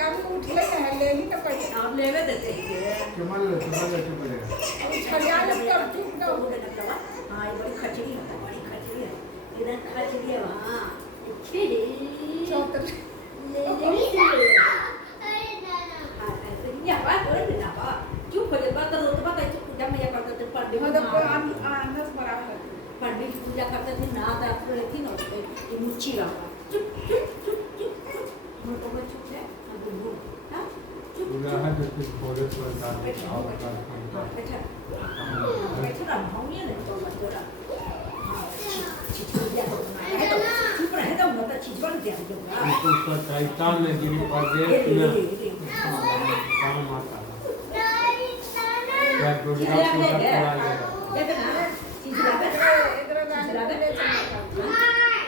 काम उठ ले ले ही तो पड़े आप लेवे देते हैं चुमल पड़ेगा अब छलिया ले तो चुप ना वो देना चला हाँ ये बड़ी खचड़ी है इधर खचड़ी है वहाँ चौतर ले ये बात हो रही ना बा चुप हो जा बात तो बात है पूजा में ये करते थे पंडित मतलब अंदर बराबर पंडित पूजा करते थे ना तो आप लोग थी ना उसपे ये मुच्छी रहा चुप चुप चुप चुप मुझको मैं चुप है अब बोल हाँ चुप पूरा है जो कुछ बोले तो बैठा बैठा रहा हूँ ये नहीं तो मत बोला हाँ चिचुड़िया को बनाया है तो चुप रहे तो मत चिचुड़ दिया जोगा इसको उसका शैतान ने गिरी पर दे ना काम आता है क्या दुर्गा पूजा कराएगा देखना चिचुड़ा पे इधर गाने ले चलना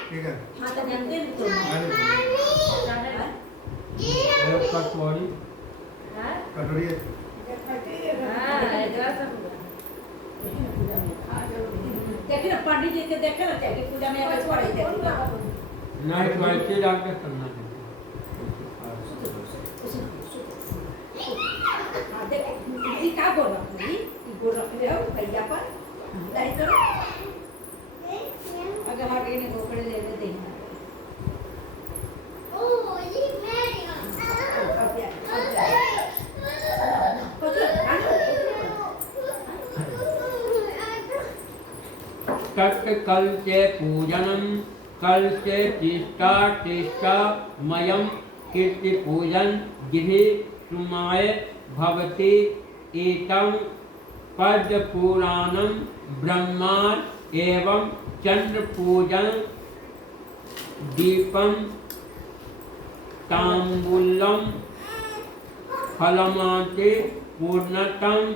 ठीक है हाँ तो जानते हैं तो एक कटोरी कटोरी देखे ना पंडित जी के देखे ना क्या कि पूजा में आकर छोड़ देते नहीं तो ऐसे डाल के करना है हाँ देख ये क्या बोल रहा हूँ ये बोल रखे हो भैया पर नहीं करो अगर आगे ने गोकड़े ले ले देना कल से पूजनम कल से तिष्ठा मयम कीर्ति पूजन गिरि सुमाय भवति एतम पद्म पुराणम ब्रह्मा एवं चंद्र पूजन दीपम तांबूलम फलमाते पूर्णतम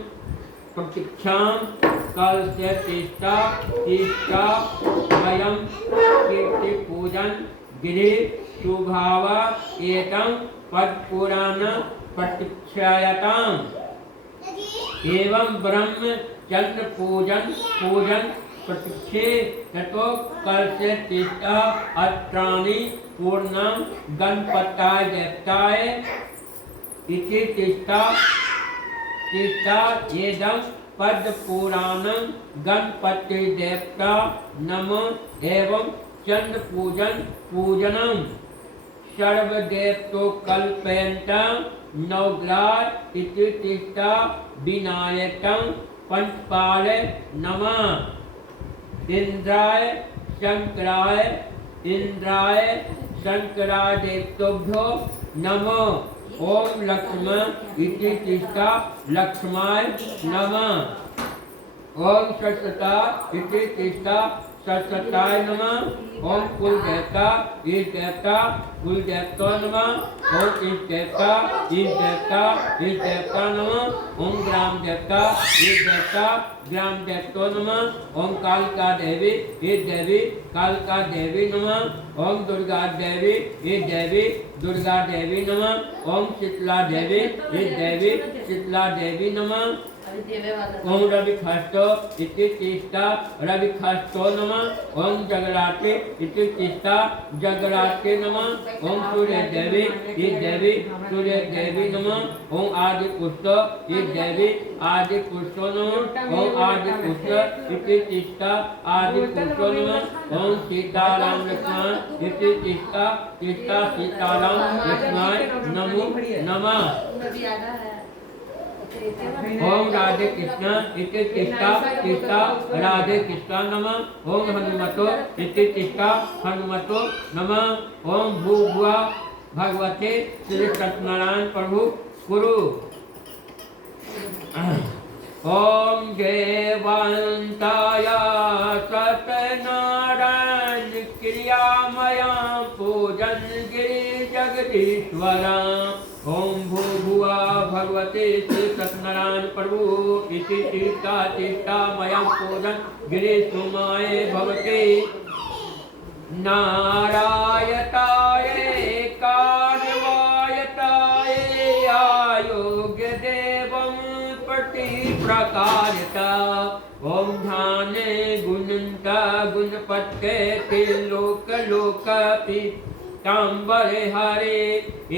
प्रतीक्षा कल से तिष्ठा मयम कीर्ति पूजन गिरि सुभाव एतम पद्पुराण प्रतीक्षायताम एवं ब्रह्म चंद्र पूजन प्रतीक्षे ततो कल से तिष्ठा अत्राणि पूर्णम गणपताय देवताय इति तिष्ठा एदं पद्म पुराणं गणपति देवता नमो एवं चंद्र पूजनम सर्वदेवतो कल्पयन्ता नवग्रह इति तिष्ठा विनायकं पंचपाल नमः इंद्राय शंकराय देवताभ्यो नमो ओम लक्ष्मण इति तिष्ठा लक्ष्माय नमः ओम सरस्वता इति तिष्ठा सरस्वताय नमः ओम कुलदेवता कुलदेवता नमः ओम इष्ट देवता नमः ओम ग्राम देवता ग्राम देवता नमः ओम कालिका देवी नमः ओम दुर्गा देवी नमः ओम शीतला देवी नमः ओम रविखस्तो इति तिष्ठा रविखस्तो नमः ओम जगराते इति तिष्ठा जगराते नमः ओम सूर्य देवी नमः ओम आदि पुष्टो नमः ओम आदि पुष्ट इति तिष्ठा आदि पुष्टो नमः ओम सीताराम लक्ष्मण इति तिष्ठा सीताराम लक्ष्मणाय नमो नमः ओम राधे कृष्ण इति तिष्ठा राधे कृष्ण नमः ओम हनुमतो इति तिष्ठा हनुमतो नमः ओम भूभुवा भगवते श्री सत्यनारायण प्रभु कुरु ओम देवांताय सत्यनारायण क्रियामया पूजन गिरि जगदीश्वरा ओम भूभुवा भगवते श्री सत्यनारायण प्रभु इति तिष्ठा मयं पूजन गिरि सुमाय भवते नारायताय कार्यायताय आयोग्य देवं प्रतिप्रकारिता ओम ध्याने गुणंता गुणपत्के लोक पीताम्बरे हरे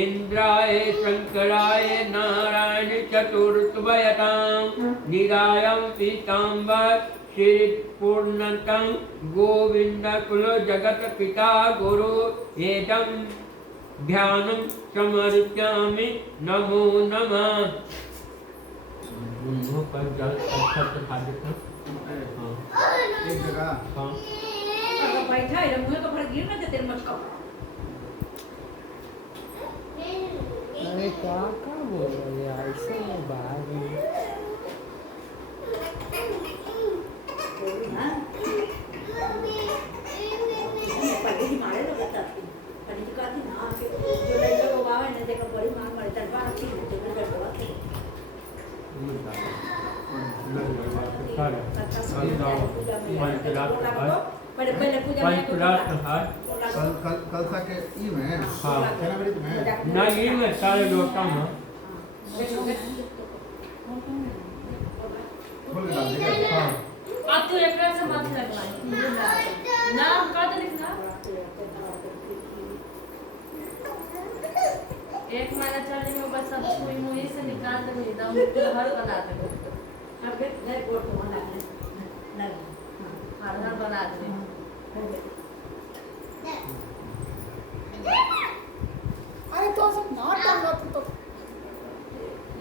इंद्राय शंकराय नारायण चतुर्थवयतां निरायं पीताम्बर श्री पूर्णतं गोविंद कुल जगत पिता गुरु एदं ध्यानं समर्पयामि नमो नमः। मुंह पर जल अच्छा से खा देता एक जगह हाँ अगर बैठा है मुंह तो भर गिर ना तेरे मचका अरे क्या बोल रहे यार ऐसे में बाहर हां पढ़े ही मारे लोग बताते पढ़े की कहती ना कि जो लड़का को बाबा ने देखा बड़ी मार मारे तड़पा रखी है तो कर दवा के पहले पूजा में कल था के ई में हाँ क्या नाम है तुम्हें ना ये मैं सारे लोटा में खोल के डाल देगा हाँ आप तो एक से माथे लगवाएं नाम का तो लिखना एक महीना चलने में बस सब कोई मुंह से निकाल दे एकदम हर बना दे अब नहीं बोल तो मना नहीं हर बना दे अरे तो सब ना टांगा तो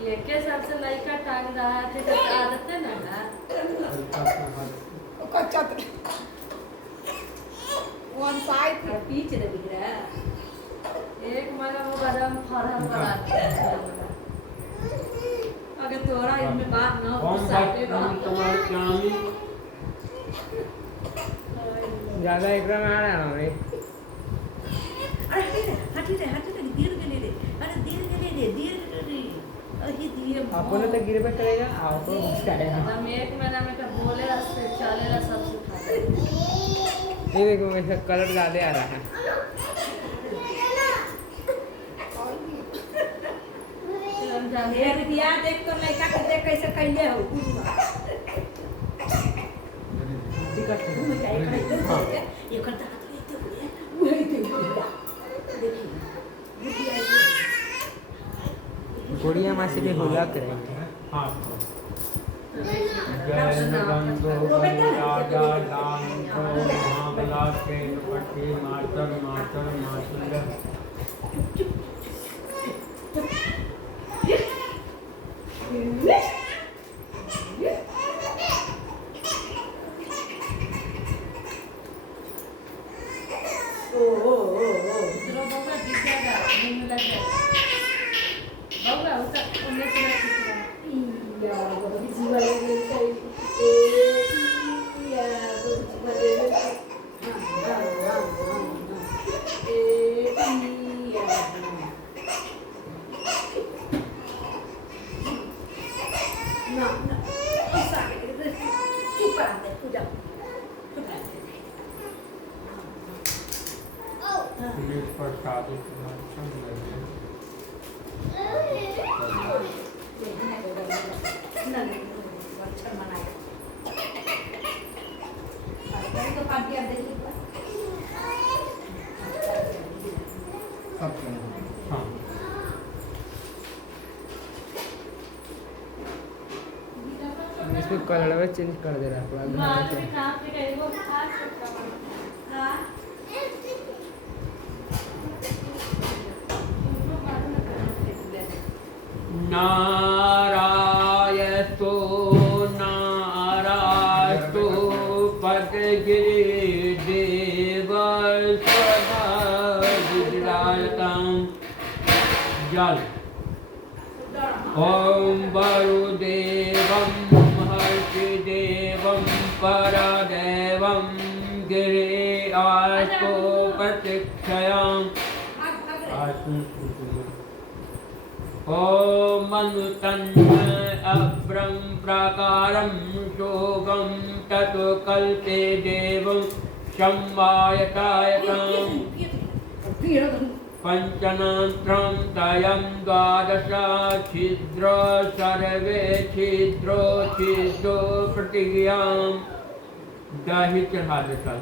ये के सबसे लड़का टांग रहा है तो आदत है ना कच्चा वन साइड पीछे दे दिख रहा है एक महीना वो गरम फरहर बना दे अगर तोरा इनमें बात ना हो कौन तो साइड सा तुम्हारे चामी ज्यादा एकदम आ रहा है रे अरे हटी रे दीर गले रे अरे दीर गले रे अरे दिए अपन तो गिरबे करेगा आप तो घुसाएगा हम एक महीना में का बोले रास्ते चलेला सब सिखा दे ये देखो मेरा कलर ज्यादा आ रहा है हम जान ये दिया देख तो लड़का के देख कैसे कैले हो टिकट ये करता वही देखिए गुड़िया मासी भी होला करेंगे हाँ जय नंदो राजा राम को मामला के पट्टी मातर मातर मातर दूसरा बबला दिख जाएगा मुंह में लग जाएगा बबला उसका उन्हें से या बहुत जीवन लगे या बहुत जीवन लगे ना ऐसा चुप रह दे पूजा पुलिस पर साबित अच्छा मनाया तो पार्टी आ देखिए सब चलो हाँ इसको कलर चेंज कर दे रहा है मार थोड़ा के काम पे कहीं वो खास सकता है हां नारायस्तो नारायस्तो पदगिरि देव स्वधाम जल ओम वरुदेवं हर्षिदेवं परदेवं गिरि आस्तो प्रतीक्षयाम् ओम मनुतन्न अभ्रं प्राकारं शोभं ततो कल्पे देवं संवायतायकं पंचनात्रं तयं द्वादश छिद्र सर्वे छिद्रो छिद्रो प्रतिज्ञां दहि चढ़ा देता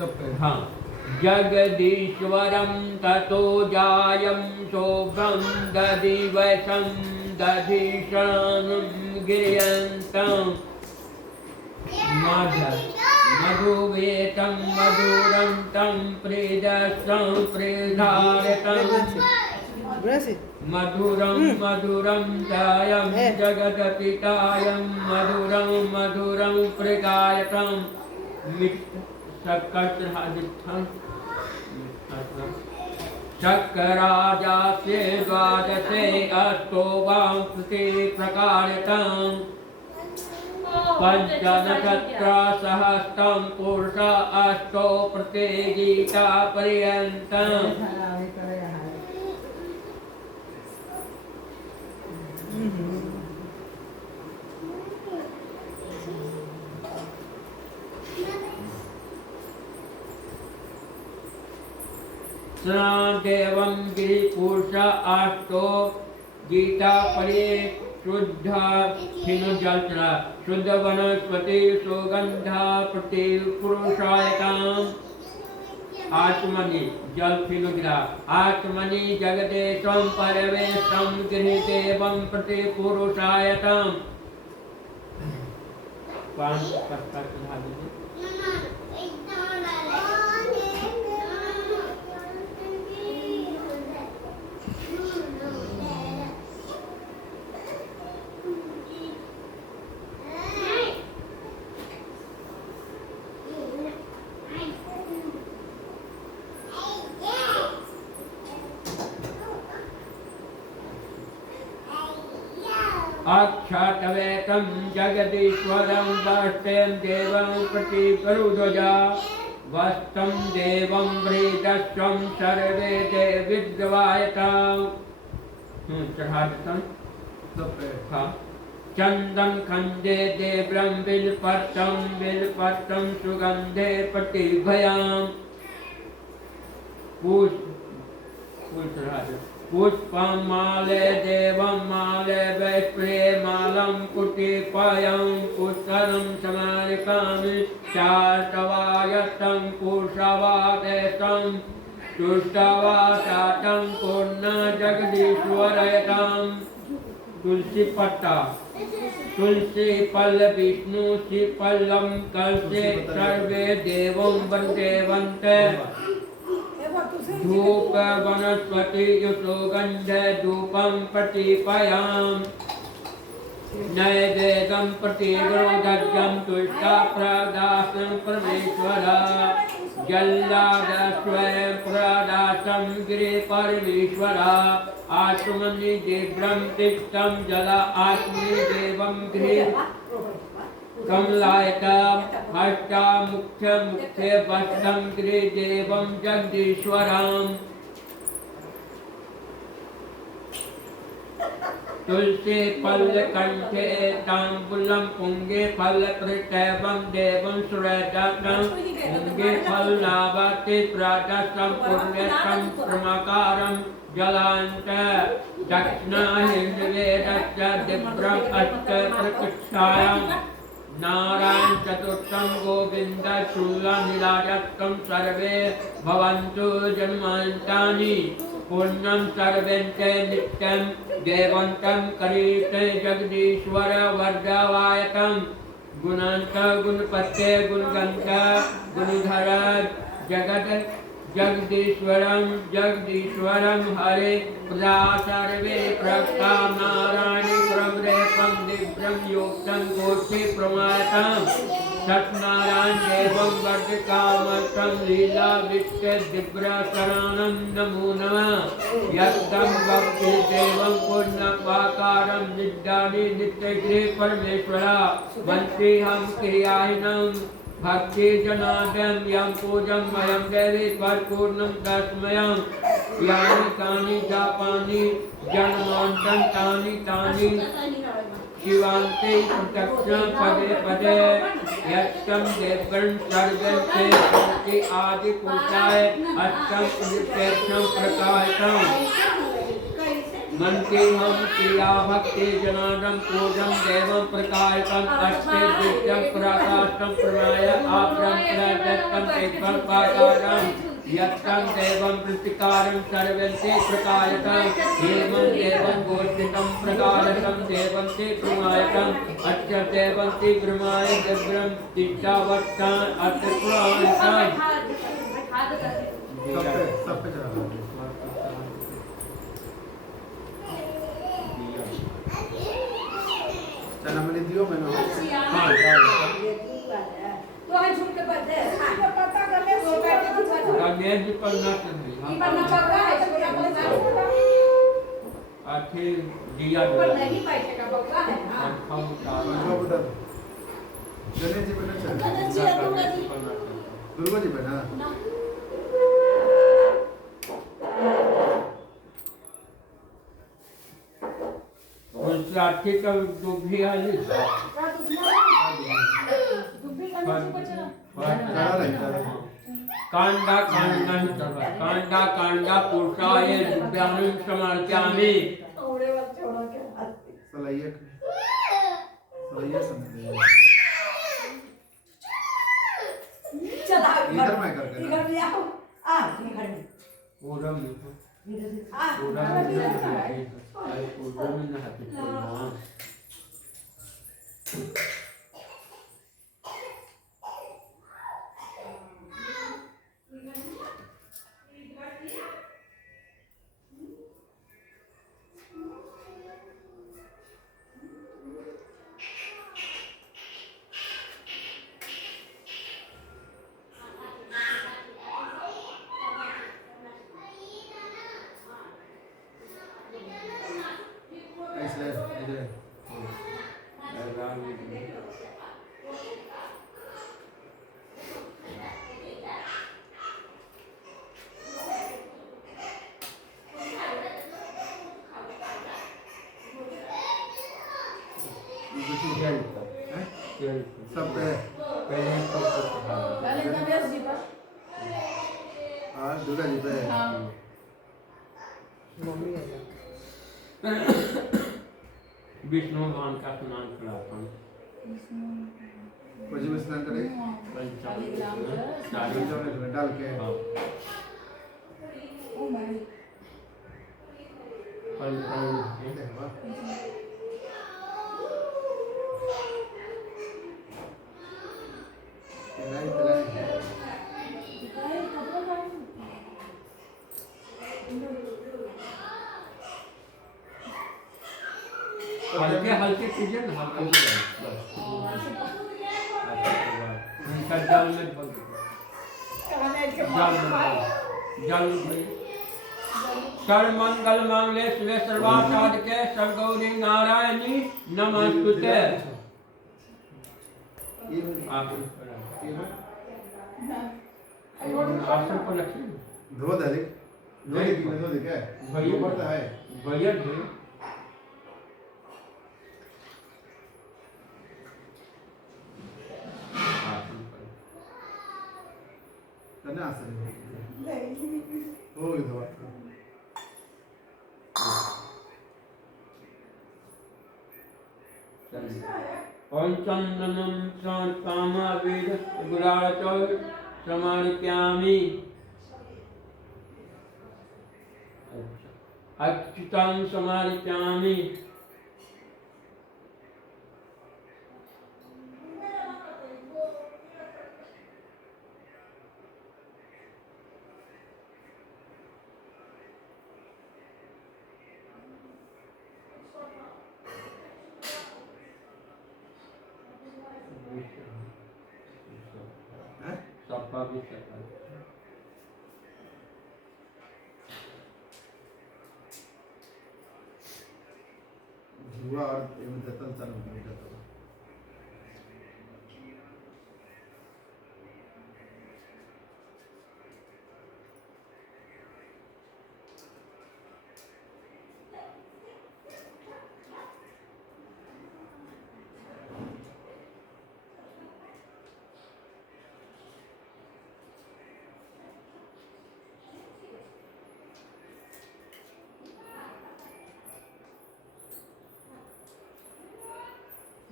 सब पे हाँ जगदीश्वरं ततो जायं शोभं दधिवशं दधिशानं गिर्यन्तं मधुवेतं मधुरं तं प्रेदस्तं प्रेधारतं मधुरं मधुरं चायं जगदपितायं मधुरं मधुरं प्रगायतं शक्कराजास्य द्वादशे अष्टोवां प्रति प्रकारतं पञ्चनक्षत्रसहस्रं पुरुष अष्टो प्रति गीता पर्यन्तम् देवं गिरिपुरुष अष्टो गीता परे शुद्ध हिनु जल चला शुद्ध वनस्पति सुगंधा प्रति पुरुषायताम् आत्मनि जल हिनु गिरा आत्मनि जगदेशं परवेशं गृहीदेवं प्रति पुरुषायताम् पांच पत्ता चढ़ा दीजिए अक्षतवेतं जगदीश्वरं दष्टें देवं प्रति करुध्वजा वस्तं देवं वृदस्वं सर्वे देविद्वायताम् चढ़ा देता सब पे हाँ चंदन खंडे देव्रं बिल्पत्रं सुगंधे प्रतिभयाम् पुष्पं माले देवं माले वैप्रे मालं कुटिपयं पुष्करं समारिकामि चार्तवायतं पुरुषवादेशं तुष्टवासातं पूर्ण जगदीश्वरयतां तुलसी पत्ता तुलसी पल विष्णु शिपल्लम कलसे सर्वे देवं वन्देवन्ते धूप वनस्पति युसुगंध धूपं प्रतिपयाम् नैवेद्यं प्रतिगृह्यं तुष्टा प्रदासं परमेश्वर जल्लादस्वयं प्रदासं गिरिपरमेश्वर आत्मनि दिव्यं तिष्ठं जल आत्मनि देवं गृह कमलायतम् अष्टामुख्य मुख्य वस्तं गिरिदेवं जगदीश्वरम् तुलसी फल कंठे तांबूलम पुंगे फल प्रत्यवं देवं सुरजातं पुंगे फल नावते प्रातः पुण्यं प्रमकारं जलांत दक्षिणा हिंदवेदस्य दिव्रम अष्ट प्रकृष्टायां नारायण चतुर्थं गोविंद शूला नीलाजत्तं सर्वे भवन्तु जन्मान्तानि पुण्यं सर्वेन्ते नित्यं देवन्तं करीते जगदीश्वर वर्धवायतं गुणान्त गुणपते गुणगन्त गुणधर जगद जगदीश्वरं हरे प्रजा सर्वे प्रक्ता नारायणी प्रमरेपं दिव्यं योक्तं कोटि प्रमातं सत्यनारायण देवं वर्धकामतं लीला वित्ते दिव्यशरणं नमो नमः यत्तं भक्ति देवं पूर्णपाकारं निद्यानि नित्यगृहे परमेश्वर वन्देऽहं क्रियाहीनं भक्ति जनार्दन यं पूजं मयं देवी परिपूर्णं तस्मयं यानि कानि जापानि जन्मान्तं तानि शिवान्ते प्रत्यक्षं पदे पदे यत्तं देवगण सर्वन्ते भक्ति आदि पुरुषाय अष्टं प्रत्यक्षं प्रकाशम् मनते हम क्रिया भक्ति जनार्दन पूजन देवं प्रकाशम अष्टे दिव्यं प्रकाशम प्रमाय आप्रम प्रदत्तम तेत्वं पादानं यत्तं देवं प्रतिकारं सर्वन्ते प्रकाशतं हेमं देवं गोष्ठितं प्रकाशतं देवं ते प्रमायतं अच्च देवं ते प्रमाय दिव्यं तिष्ठावत्तां अत्पुराणं सब पे चढ़ा दो। चना मैंने दियो मैंने तो हम झूठ के पता है पता कर ले वो बैठे की पता रामेश जी पर ना ये बनना चल रहा है तो क्या बोले आखिर दिया पर नहीं बैठेगा बगला है ना हम दुर्गा बता दो। गणेश जी बना चल गणेश जी है, दुर्गा जी। दुर्गा जी बना ना और साथी का जो भी आली कांडा कांडा कांडा पुरुषाय दिव्यानुं समर्पयामि ओरे वाला छोड़ा के सलाइया समझ चला इधर मैं करके ना। इधर ले आओ आ अपने घर में ओरम आ ओरम ओरम ना हाथी ऐसे इधर सब पे पहले गणेश जी पर हाँ दुर्गा जी पे मम्मी है विष्णु भगवान का स्नान कराता मुझे भी स्नान करे चालीस डाल के हल्के हल्के कीजिए ना हल्के उनका जल में जल सर्वमंगल मांगल्ये शिवे सर्वार्थसाधके सर्वगौरी नारायणी नमस्तुते आप आसन पर रखिए धो दे धो दे क्या भैया पड़ता है भैया करना आसन हो गई धो ओम चंदनम कामावेद गुलाच समर्पयामि अच्युतं समर्पयामि सपा भी सपा हुआ और एवं दत्तन सन नहीं करता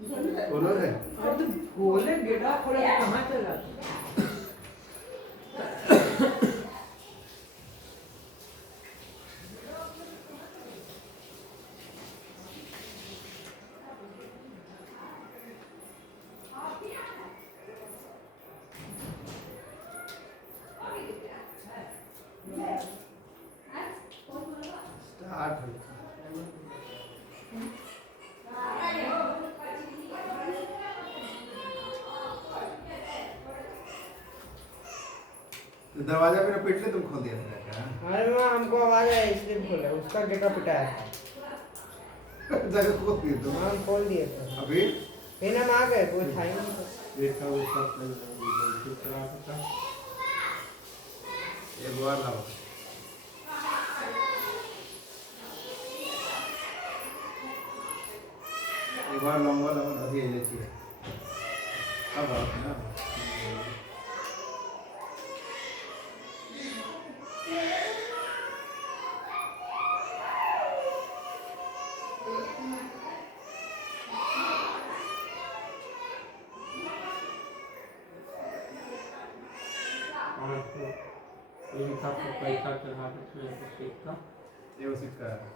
बोलो रे अब तो बोले बेटा थोड़ा कहाँ चला स्टार्ट तो दरवाजा मेरा पिटने तुम खोल दिया था क्या? अरे माँ हमको आवाज आया इसलिए बोला उसका गेटा पिटाया जगह खोल दिए तुम हम खोल दिए थे अभी फिर हम आ गए कोई था ही नहीं था। देखा वो सब ठीक करा था एक बार लाओ एक बार लंबा लंबा अभी ये चाहिए अब आओ ना और तो इनका तो पैसा चढ़ा के सीख का ये उसी का है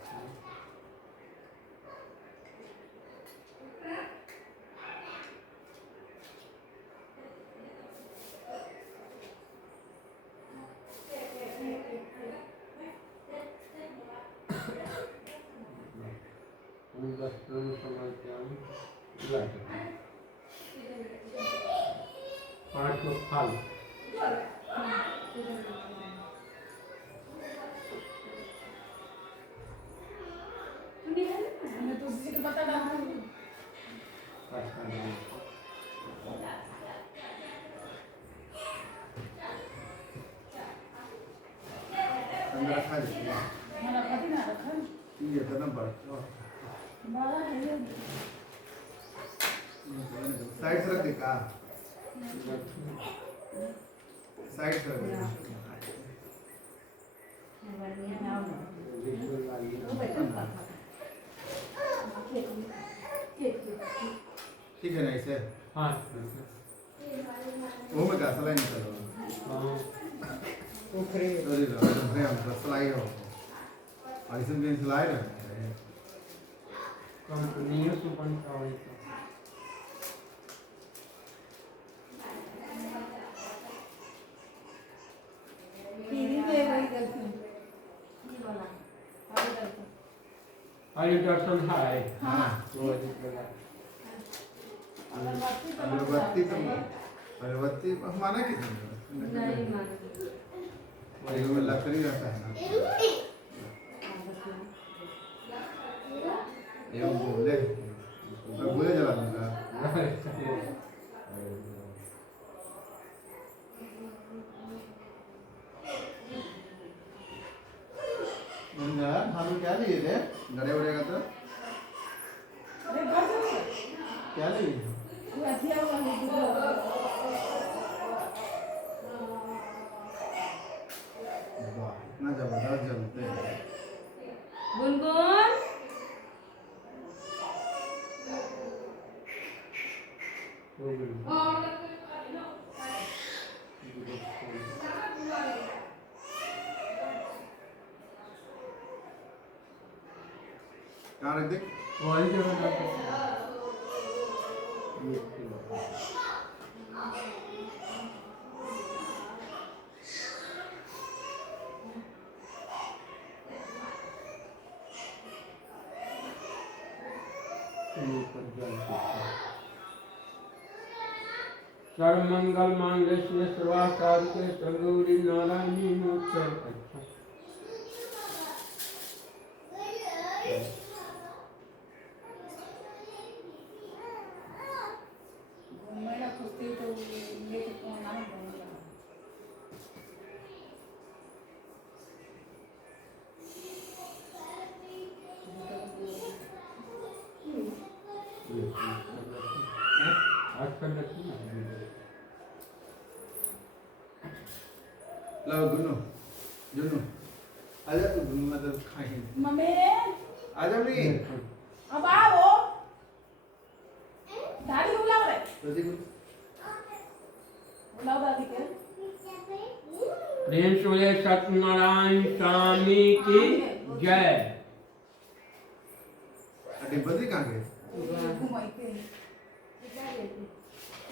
पाँच लोग फल मैं तो उसी को बता रहा हूँ अंदर खा जाए मेरा पति ना रखा ये तो ना बढ़ बड़ा है साइड से रख दे का साइड से रख दे ठीक है ना इसे हाँ वो में का सलाई निकल उखरे अरे भाई हम बस सलाई हो ऐसे भी सलाई रहे कंपनियों से बनता है हरि दर्शन है हाँ वो दिखेगा अगरबत्ती तो अगरबत्ती माना कितने नहीं मानती वही में लकड़ी रहता है ना ये वो बोले तो बोले जला दूंगा हम क्या लिए थे गड़े उड़े का तो क्या लिए वाह इतना जबरदस्त जलते हैं गुनगुन कहाँ रख दे वही जगह सर्वमंगल मांगल्ये सर्वासाधिके सर्वगौरी नारायणी नमोस्तुते। मेरा कुश्ती तो लेके कौन आने बोलेगा लो गुन्नू जुन्नू आजा तू गुन्नू मतलब खाएंगे मम्मी आजा भी अब आओ बोलाओ दादी के प्रेम से सत्यनारायण स्वामी की जय। डिम्पल जी कहाँ गए? घुमाई के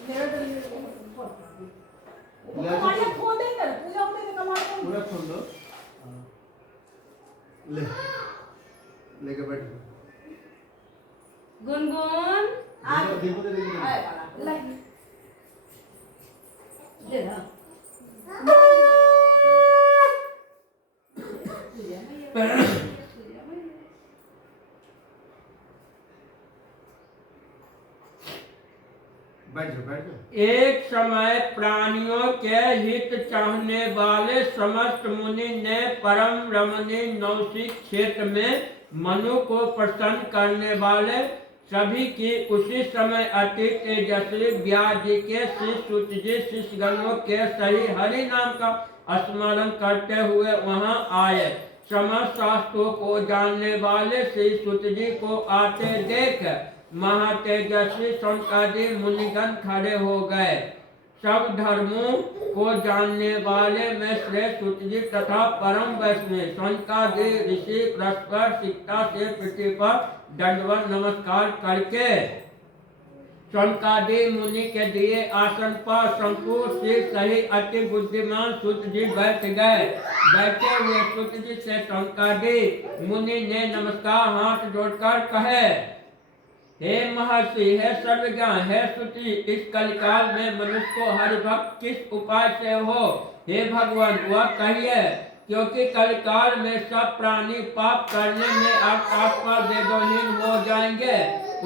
मेरा डर कमाने खो दे कर पूजा में ने कमाने पूरा खोल दो। ले लेके बैठ। गुनगुन डिम्पल दे देगी। आए वाला लाइक दे ना बैठ जाओ बैठ जाओ। एक समय प्राणियों के हित चाहने वाले समस्त मुनि ने परम रमणीय नौसिक क्षेत्र में मनु को प्रसन्न करने वाले सभी की उसी समय अति तेजस्वी व्यास जी के श्री सूत जी शिष्यगणों के सही हरि नाम का स्मरण करते हुए वहां आए। समस्त शास्त्रों को जानने वाले श्री सूत जी को आते देख महातेजस्वी शौनकादि मुनिगण खड़े हो गए। सब धर्मों को जानने वाले में श्रेष्ठ सूत जी तथा परम वैष्णव शौनकादि ऋषि परस्पर शिक्षा से पृथ्वी पर दंडवत नमस्कार करके शौनकादि मुनि के दिए आसन पर शंकुर से सही अति बुद्धिमान सूत जी बैठ गए। बैठे हुए सूत जी से शौनकादि मुनि ने नमस्कार हाथ जोड़कर कहे, हे महर्षि, हे सर्वज्ञ, हे श्रुति, इस कलिकाल में मनुष्य को हरिभक्त किस उपाय से हो? हे भगवान वह कहिए, क्योंकि कलिकाल में सब प्राणी पाप करने में आत्मा वेदोहीन हो जाएंगे।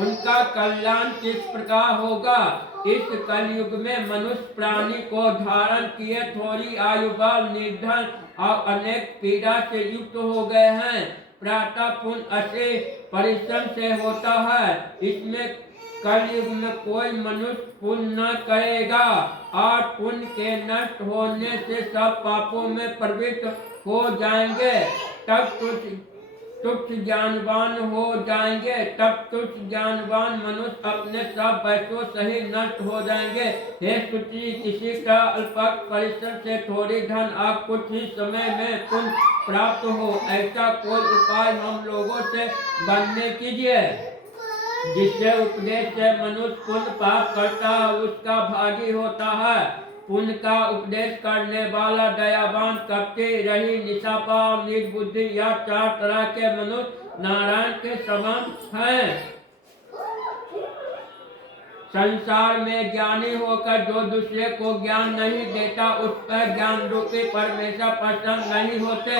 उनका कल्याण किस प्रकार होगा? इस कलयुग में मनुष्य प्राणी को धारण किए थोड़ी आयु बल निर्धन और अनेक पीड़ा से युक्त हो गए हैं। प्रातः पुण्य अच्छे परिश्रम से होता है। इसमें कलयुग में कोई मनुष्य पुण्य न करेगा और पुण्य के नष्ट होने से सब पापों में प्रवृत्त हो जाएंगे। तब तुच्छ ज्ञानवान हो जाएंगे। तब तुच्छ ज्ञानवान मनुष्य अपने सब वैसों सही नष्ट हो जाएंगे। हे स्तुति, किसी का अल्प परिश्रम से थोड़ी धन आप कुछ ही समय में पुण्य प्राप्त हो, ऐसा कोई उपाय हम लोगों से बनने कीजिए। जिससे उपदेश से मनुष्य पुण्य पाप करता है उसका भागी होता है। पुण्य का उपदेश करने वाला दयावान, कपटी, रही, निशापाल, निर्बुद्धि या 4 तरह के मनुष्य नारायण के समान हैं। संसार में ज्ञानी होकर जो दूसरे को ज्ञान नहीं देता उस पर ज्ञान रूपी परमेश्वर प्रसन्न नहीं होते।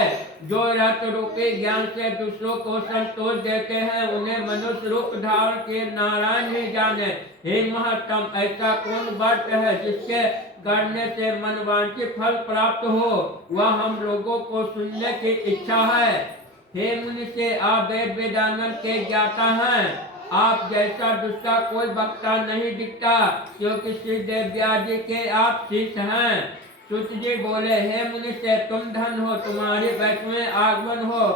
जो रथ रूपी ज्ञान से दूसरों को संतोष देते हैं उन्हें मनुष्य रूप धारण के नारायण ही जाने। हे महत्तम, ऐसा कौन व्रत है जिसके करने से मनवांछित फल प्राप्त हो? वह हम लोगों को सुनने की इच्छा है। हे मुनि से आप वेद वेदांत के ज्ञाता हैं। आप जैसा दूसरा कोई वक्ता नहीं दिखता, क्योंकि श्री देवव्यास जी के आप शिष्य हैं। सूत जी बोले, हे मुनि से तुम धन हो, तुम्हारी वैष्णव आगमन हो,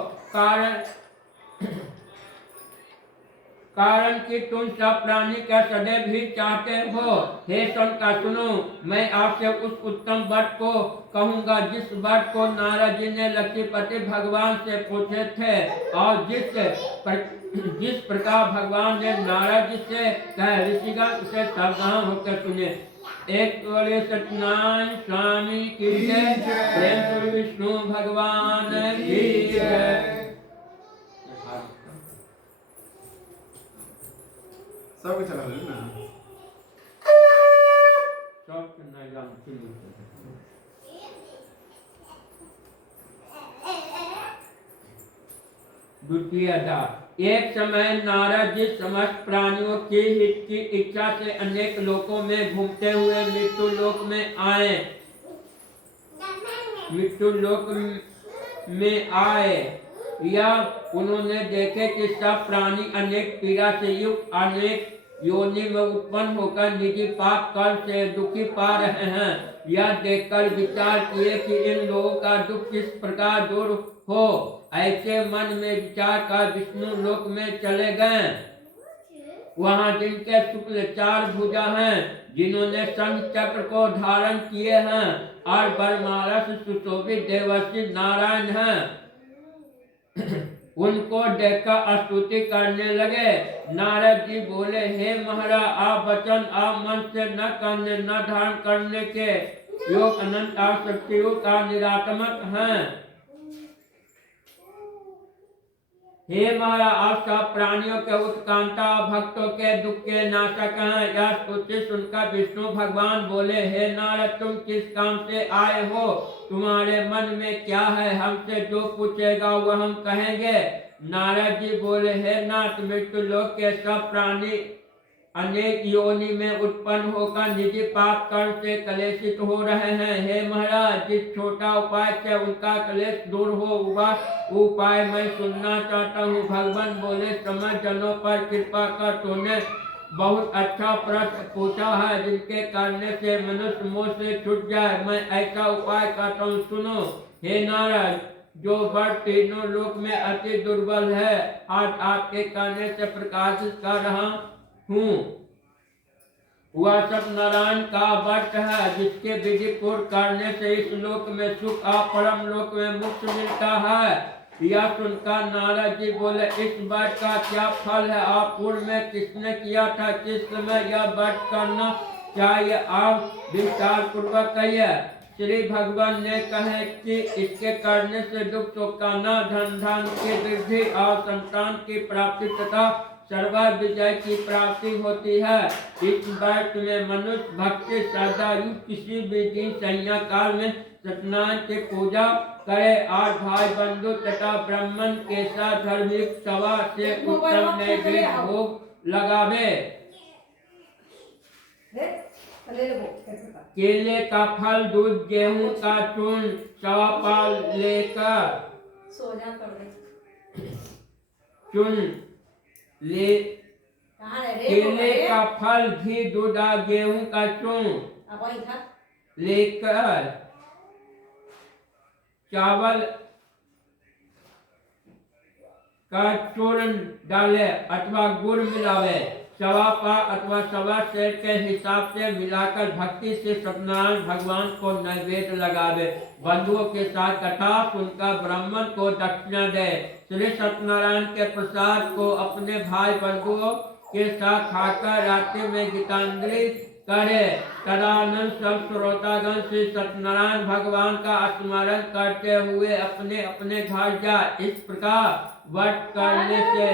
कारण कि तुम सब प्राणी का सदैव भी चाहते हो। हे शौनका सुनो, मैं आपसे उस उत्तम व्रत को कहूँगा जिस व्रत को नारद जी ने लक्ष्मीपति भगवान से पूछे थे और जिस प्रकार भगवान ने नारद जी से कहे, ऋषिगण उसे सावधान होकर सुने। एक बड़े सत्यनारायण स्वामी की जय। प्रेम से विष्णु भगवान की जय। सब चला लो ना। सब नाम सुनो। द्वितीय दास। एक समय नारद जी समस्त प्राणियों के हित की इच्छा से अनेक लोकों में घूमते हुए मृत्यु लोक में आए। या उन्होंने देखे कि सब प्राणी अनेक पीड़ा से युक्त अनेक योनि में उत्पन्न होकर निजी पाप कर्म से दुखी पा रहे हैं। यह देखकर विचार किए कि इन लोगों का दुख किस प्रकार दूर हो। ऐसे मन में विचार कर विष्णु लोक में चले गए। वहाँ जिनके शुक्ल 4 भुजा हैं, जिन्होंने शंख चक्र को धारण किए हैं और बरमाला से सुशोभित देवर्षि नारायण हैं, उनको देखकर स्तुति करने लगे। नारद जी बोले, हे महाराज, आप वचन आप मन से न करने न धारण करने के योग अनंत शक्तियों का निरात्मक हैं। हे महाराज, आप सब प्राणियों के उत्कांता, भक्तों के दुख के नाशक हैं। यह स्तुति सुनकर विष्णु भगवान बोले, हे नारद, तुम किस काम से आए हो? तुम्हारे मन में क्या है? हमसे जो पूछेगा वह हम कहेंगे। नारद जी बोले, हे नाथ, मृत्यु लोक के सब प्राणी अनेक योनि में उत्पन्न होकर निजी पाप कर्म से कलेशित हो रहे हैं। हे महाराज, जिस छोटा उपाय से उनका कलेश दूर हो, वह उपाय मैं सुनना चाहता हूँ। भगवान बोले, समस्त जनों पर कृपा कर तूने बहुत अच्छा प्रश्न पूछा है, जिनके करने से मनुष्य मोह से छूट जाए। मैं ऐसा उपाय करता हूँ, सुनो। हे नारद, जो वर तीनों लोक में अति दुर्बल है, आज आपके कहने से प्रकाशित कर रहा हूँ। वह सत्यनारायण का व्रत है, जिसके विधि पूर्ण करने से इस लोक में सुख और परम लोक में मोक्ष मिलता है। यह सुनकर नारद जी बोले, इस व्रत का क्या फल है? आप पूर्व में किसने किया था? किस समय यह व्रत करना चाहिए? आप विस्तार पूर्वक कहिए। श्री भगवान ने कहे कि इसके करने से दुख शोक का न, धन धान की वृद्धि और संतान की प्राप्ति तथा सर्वर विजय की प्राप्ति होती है। इस व्रत में मनुष्य भक्ति श्रद्धा युक्त किसी भी दिन संध्या काल में सत्यनारायण की पूजा करे और भाई बंधु तथा ब्राह्मण के साथ धार्मिक सभा से उत्तम नैवेद्य भोग लगावे। केले का फल, दूध, गेहूं का चूर्ण, सवा पाव लेकर चूर्ण ले, केले का फल, घी, दूध और गेहूं का चूर्ण लेकर चावल का चूर्ण डाले अथवा गुड़ मिलावे। सवा पा अथवा सवा सेर के हिसाब से मिलाकर भक्ति से सत्यनारायण भगवान को नैवेद्य लगावे। बंधुओं के साथ कथा सुनकर ब्राह्मण को दक्षिणा दे। श्री सत्यनारायण के प्रसाद को अपने भाई बंधुओं के साथ खाकर रात्रि में गीतांजलि करे। तदानंद सब श्रोतागण श्री सत्यनारायण भगवान का स्मरण करते हुए अपने अपने घर जाए। इस प्रकार व्रत करने से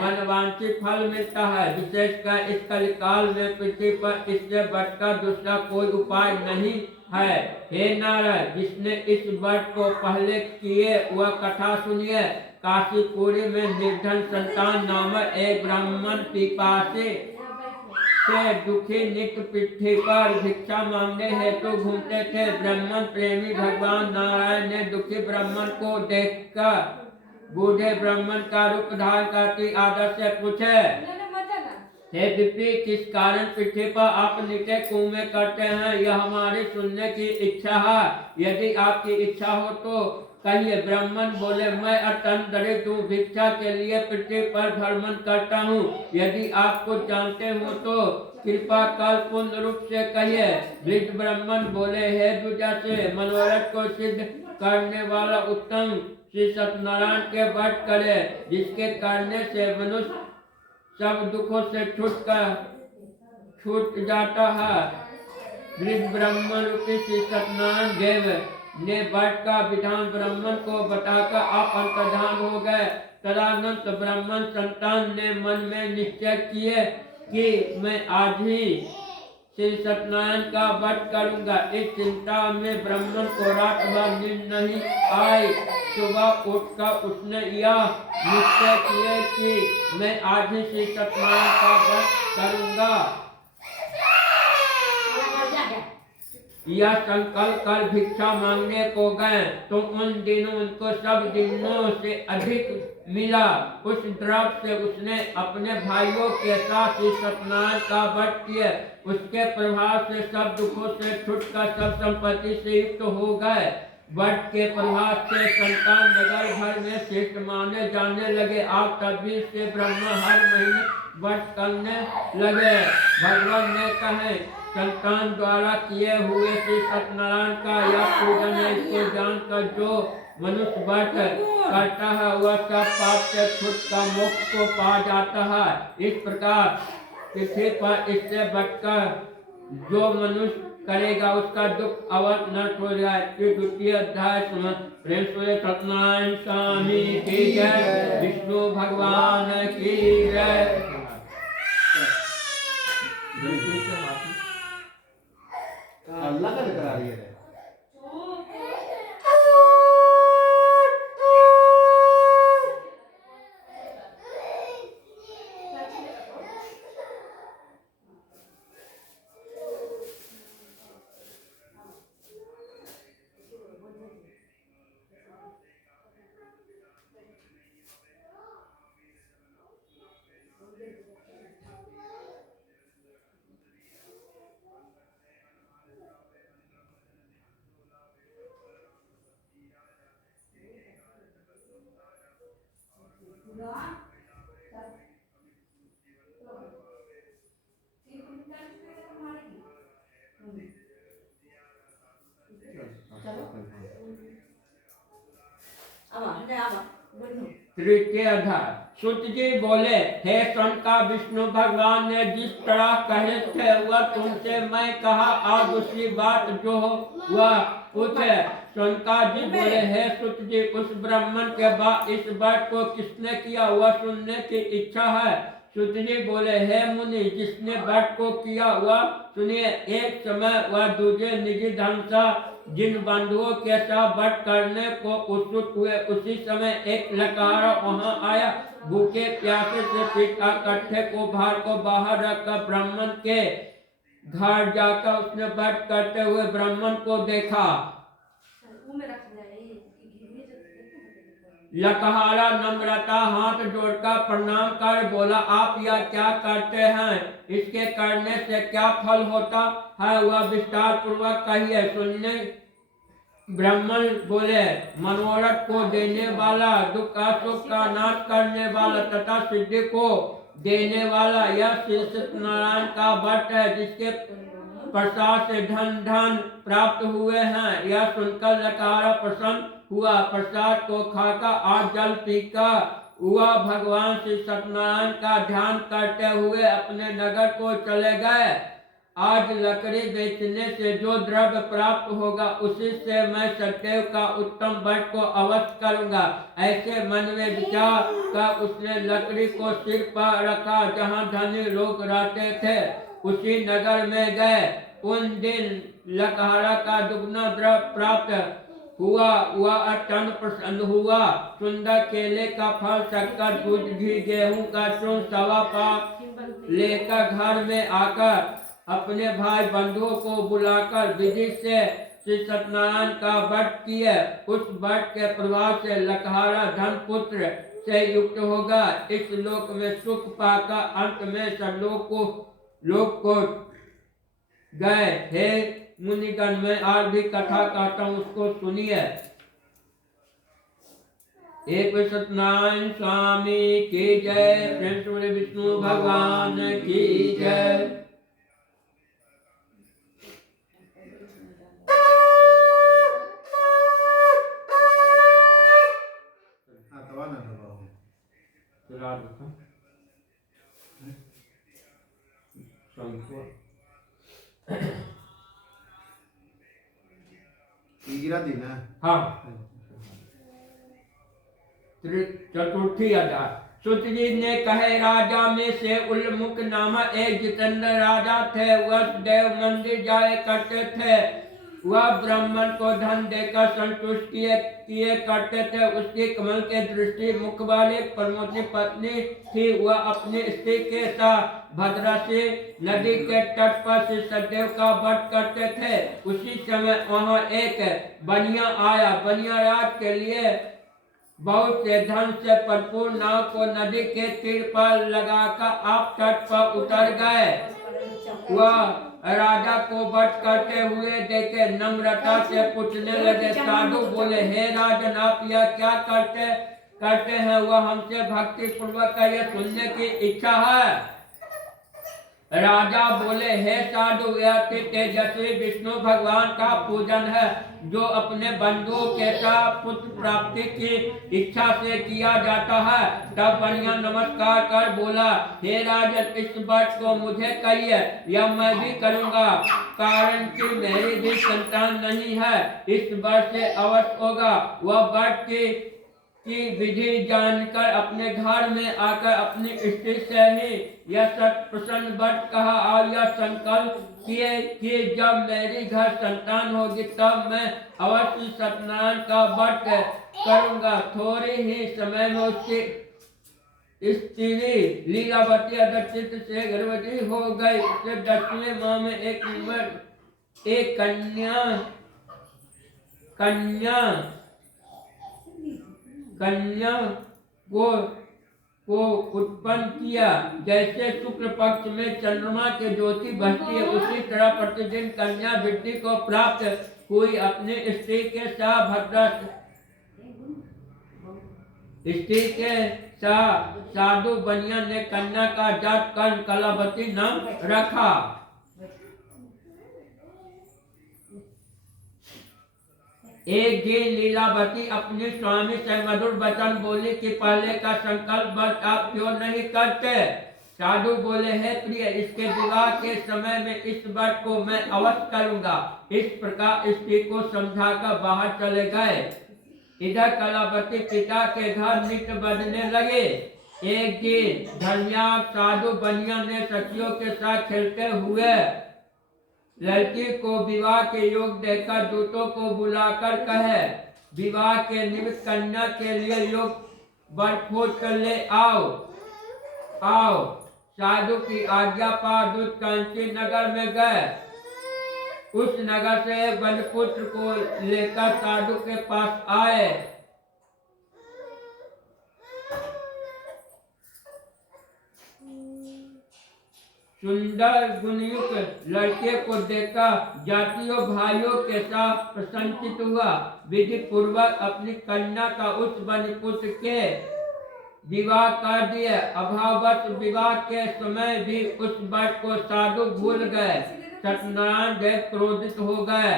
मनवांछित फल मिलता है। विशेषकर इस कलिकाल में पृथ्वी पर इससे बढ़कर दूसरा कोई उपाय नहीं है। हे नारद, जिसने इस व्रत को पहले किए वह कथा सुनिए। काशीपुरी में निर्धन संतान नामक एक ब्राह्मण पिपासे से दुखी नित्य पृथ्वी पर भिक्षा मांगने हेतु घूमते थे। ब्राह्मण प्रेमी भगवान नारायण ने दुखी ब्राह्मण को देखकर बूढ़े ब्राह्मण का रूप धारण करके आदर से पूछे, हे विपी, किस कारण पृथ्वी पर आप नित्य कुएं करते हैं? यह हमारी सुनने की इच्छा है। यदि आपकी इच्छा हो तो कहिए। ब्राह्मण बोले, मैं अत्यंत दरिद्र हूँ, भिक्षा के लिए पृथ्वी पर भ्रमण करता हूँ। यदि आप कुछ जानते हो तो कृपा कर पूर्ण रूप से कहिए। वृद्ध ब्राह्मण बोले, हे दुजा से मनोरथ को सिद्ध करने वाला उत्तम श्री सत्यनारायण के व्रत करे, जिसके करने से मनुष्य सब दुखों से छूट जाता है। वृद्ध ब्राह्मण रूपी श्री सत्यनारायण देव ने व्रत का विधान ब्राह्मण को बताकर आप अंतर्धान हो गए। तदनंत ब्राह्मण संतान ने मन में निश्चय किए कि मैं आज ही श्री सत्यनारायण का व्रत करूंगा। इस चिंता में ब्राह्मण को रात भर नींद नहीं आई। सुबह उठकर उसने यह निश्चय किया कि मैं आज ही श्री सत्यनारायण का व्रत करूंगा। यह संकल्प कर भिक्षा मांगने को गए तो उन दिनों उनको सब दिनों से अधिक मिला। उस द्रव्य से उसने अपने भाइयों के साथ श्री सत्यनारायण का व्रत किया। उसके प्रभाव से सब दुखों से छूटकर सब संपत्ति से युक्त हो गए। वट के प्रभाव से संतान नगर भर में श्रेष्ठ माने जाने लगे। आप तभी से ब्रह्मा हर महीने वट करने लगे। भगवान ने कहे संतान द्वारा किए हुए श्री सत्यनारायण का यह पूजन है। इसको जानकर जो मनुष्य वट करता है वह सब पाप से छूट कर मोक्ष को पा जाता है। इस प्रकार पृथ्वी पर इससे बचकर जो मनुष्य करेगा उसका दुख अवश्य नष्ट हो जाए। द्वितीय अध्याय प्रेम से सत्यनारायण स्वामी की जय, विष्णु भगवान की जय। अल्लाह का लेकर आ रही है। तृतीय अध्याय सूत जी बोले, हे शंका, विष्णु भगवान ने जिस तरह कहे थे वह तुमसे मैं कहा। और दूसरी बात जो वह पूछे। शंका जी बोले, हे सूत जी, उस ब्राह्मण के बाद इस बात को किसने किया वह सुनने की इच्छा है। सूत जी बोले, हे मुनि, जिसने बात को किया वह सुनिए। एक समय वह दूसरे निजी धन से जिन बंधुओं के साथ वट करने को उत्सुक हुए, उसी समय एक लकहारा वहां आया। भूखे प्यासे से पिता कट्ठे को भार को बाहर रखकर ब्राह्मण के घर जाकर उसने वट करते हुए ब्राह्मण को देखा। लकहारा नम्रता हाथ जोड़कर प्रणाम कर बोला, आप यह क्या करते हैं? इसके करने से क्या फल होता है वह विस्तार पूर्वक कहिए। सुनने ब्राह्मण बोले, मनोरथ को देने वाला, दुख सुख का नाश करने वाला तथा सिद्धि को देने वाला यह श्री सत्यनारायण का व्रत है, जिसके प्रसाद से धन प्राप्त हुए हैं। यह सुनकर लकहारा प्रसन्न हुआ। प्रसाद को खाकर और जल पीकर वह भगवान श्री सत्यनारायण का ध्यान करते हुए अपने नगर को चले गए। आज लकड़ी बेचने से जो द्रव्य प्राप्त होगा उसी से मैं सदैव का उत्तम व्रत को अवश्य करूंगा। ऐसे मन में विचार कर उसने लकड़ी को सिर पर रखा। जहाँ धनी लोग रहते थे उसी नगर में गए। उन दिन लकहारा का दुगना द्रव्य प्राप्त हुआ। वह अत्यंत प्रसन्न हुआ। सुंदर केले का फल, शक्कर, दूध, घी, गेहूं का चूर्ण, सवा पाव लेकर घर में आकर अपने भाई बंधुओं को बुलाकर विधि से श्री सत्यनारायण का व्रत किए। उस व्रत के प्रभाव से लकहारा धन पुत्र से युक्त होगा। इस लोक में सुख पाकर अंत में लोक को गए। हे मुनिगण, मैं आज भी कथा कहता हूँ, उसको सुनिए। एक सत्यनारायण स्वामी की जय, प्रेम से विष्णु भगवान की जय। हाँ, चतुर्थी अध्याय। सूत जी ने कहे, राजा में से उल्मुख नामक एक जितेंद्र राजा थे। वह देव मंदिर जाए करते थे। वह ब्राह्मण को धन देकर संतुष्ट किए करते थे। उसकी कमल के दृष्टि मुख वाली प्रमोदी पत्नी थी। वह अपनी स्त्री के साथ भद्रासी नदी के तट पर श्री सदैव का व्रत करते थे। उसी समय वहां एक बनिया आया। बनिया रात के लिए बहुत से धन से भरपूर नाव को नदी के तीर पर लगाकर आप तट पर उतर गए। वह राजा को वध करते हुए देखे नम्रता से पूछने लगे। साधु बोले, हे राजन, आप यह क्या करते हैं? वह हमसे भक्ति पूर्वक यह सुनने की इच्छा है। राजा बोले, हे साधु, यह तेजस्वी विष्णु भगवान का पूजन है जो अपने बंधुओं के साथ पुत्र प्राप्ति की इच्छा से किया जाता है। तब बढ़िया नमस्कार कर बोला, हे राजन, इस बात को मुझे कहिए, यह मैं भी करूँगा, कारण कि मेरी भी संतान नहीं है। इस वर्ष से अवश्य होगा। वह व्रत की विधि जानकर अपने घर में आकर अपनी स्त्री से ही यह सत प्रसन्न व्रत कहा और यह संकल्प किए कि जब मेरी घर संतान होगी तब मैं अवश्य सत्यनारायण का व्रत करूंगा। थोड़े ही समय में उसकी स्त्री लीलावती अदचित से गर्भवती हो गई। उसके 10वें माह में एक कन्या को उत्पन्न किया। जैसे शुक्ल पक्ष में चंद्रमा के ज्योति बहती है, उसी तरह प्रतिदिन कन्या वृद्धि को प्राप्त हुई। अपने स्त्री के साथ साधु बनिया ने कन्या का जात कर्ण कलावती नाम रखा। एक दिन लीलावती अपने स्वामी से मधुर वचन बोली कि पहले का संकल्प व्रत आप क्यों नहीं करते? साधु बोले, हे प्रिय, इसके विवाह के समय में इस व्रत को मैं अवश्य करूंगा। इस प्रकार स्त्री को समझाकर बाहर चले गए। इधर कलावती पिता के घर नित्य बजने लगे। एक दिन धर्मयाग साधु बनिया ने सखियों के साथ खेलते हुए लड़की को विवाह के योग देकर दूतों को बुलाकर कहे, विवाह के निमित्त कन्या के लिए योग वर खोज कर ले आओ। साधु की आज्ञा पर दूत कांची नगर में गए। उस नगर से वनपुत्र को लेकर साधु के पास आए। सुंदर गुणयुक्त लड़के को देखकर जातियों भाइयों के साथ प्रसन्नचित हुआ। विधि पूर्वक अपनी कन्या का उस वनपुत्र के विवाह कर दिए। अभाववश विवाह के समय भी उस बात को साधु भूल गए। सत्यनारायण देव क्रोधित हो गए।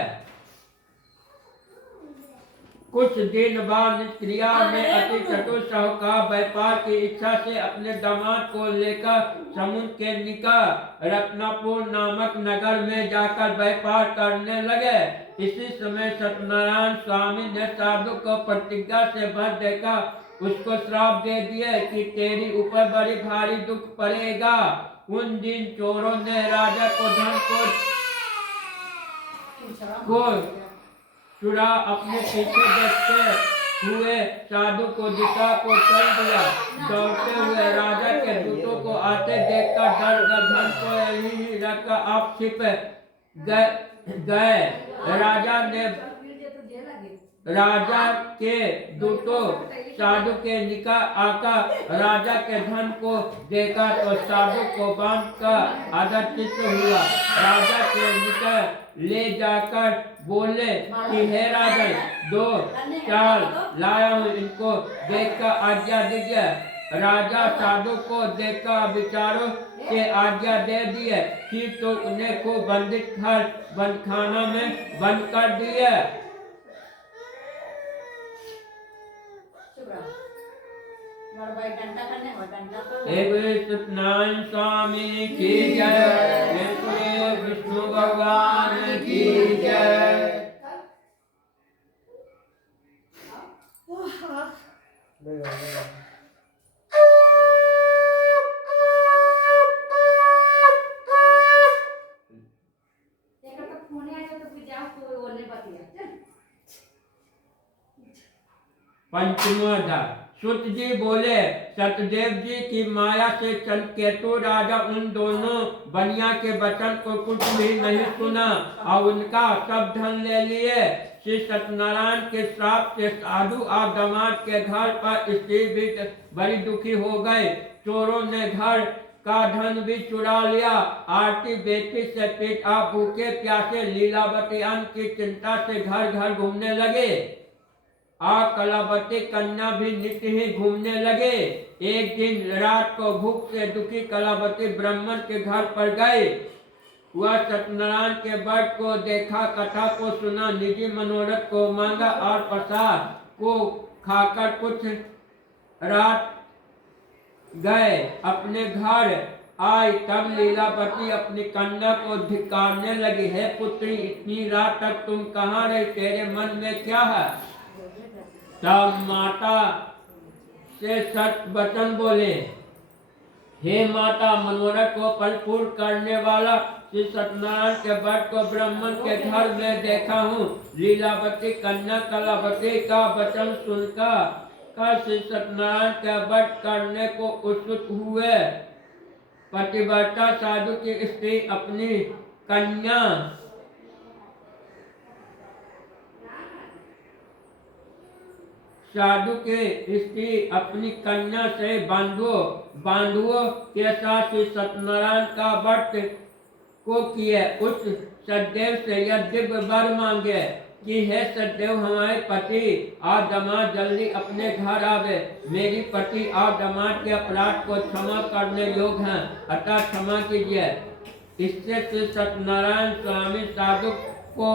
कुछ दिन बाद निष्क्रिया ने अति चतुर साहूकार व्यापार की इच्छा से अपने दामाद को लेकर समुद्र के निकट रत्नापुर नामक नगर में जाकर व्यापार करने लगे। इसी समय सत्यनारायण स्वामी ने साधु को प्रतिज्ञा से भर देकर उसको श्राप दे दिए कि तेरी ऊपर बड़ी भारी दुख पड़ेगा। उन दिन चोरों ने राजा को धन को चुरा अपने पीछे देखते हुए साधु को दिशा को चल दिया। दौड़ते हुए राजा के दूतों को आते देखकर डर कर धन को यहीं रखकर आप छिप गए। राजा के दूतों साधु के निकट आकर राजा के धन को देखा तो साधु को बांध कर आदर्शित हुआ। राजा के निकट ले जाकर बोले कि हे राजन, 2 चाल लाया हूँ, इनको देखकर आज्ञा दीजिए। राजा साधु को देखकर विचारों के आज्ञा दे दिए। फिर तो उन्हें को बंदित घर बंदखाना में बंद कर दिए। सत्यनारायण स्वामी की जय, विष्णु भगवान की जय। पंचमों अध्याय। सुत जी बोले, सतदेव जी की माया से चंद्रकेतु राजा उन दोनों बनिया के वचन को कुछ भी नहीं सुना और उनका सब धन ले लिए। श्री सत्यनारायण के श्राप से साधु और दामाद के घर पर स्त्री भी बड़ी दुखी हो गए। चोरों ने घर का धन भी चुरा लिया। आरती बेटी से पेट आप भूखे प्यासे लीलावती अन्न की चिंता से घर घर घूमने लगे। कलावती कन्या भी नित्य ही घूमने लगे। एक दिन रात को भूख से दुखी कलावती ब्राह्मण के घर पर गए। वह सत्यनारायण के व्रत को देखा, कथा को सुना, निजी मनोरथ को मांगा और प्रसाद को खाकर कुछ रात गए अपने घर आए। तब लीलावती अपनी कन्या को धिक्कारने लगी, हे पुत्री, इतनी रात तक तुम कहाँ रही, तेरे मन में क्या है? तब माता से सत्य वचन बोले, हे माता, मनोरथ को परिपूर्ण करने वाला श्री सत्यनारायण के व्रत को ब्राह्मण के घर में देखा हूँ। लीलावती कन्या कलावती का वचन सुनकर श्री सत्यनारायण के व्रत करने को उत्सुक हुए। पतिव्रता साधु की स्त्री अपनी कन्या साधु के स्त्री अपनी कन्या से बांधुओं के साथ श्री सत्यनारायण का व्रत को किए। उस सदैव से यह दिव्य वर मांगे कि हे सदैव, हमारे पति और दामाद जल्दी अपने घर आवे। मेरी पति और दामाद के अपराध को क्षमा करने योग्य हैं, अतः क्षमा कीजिए। इससे श्री सत्यनारायण स्वामी साधु को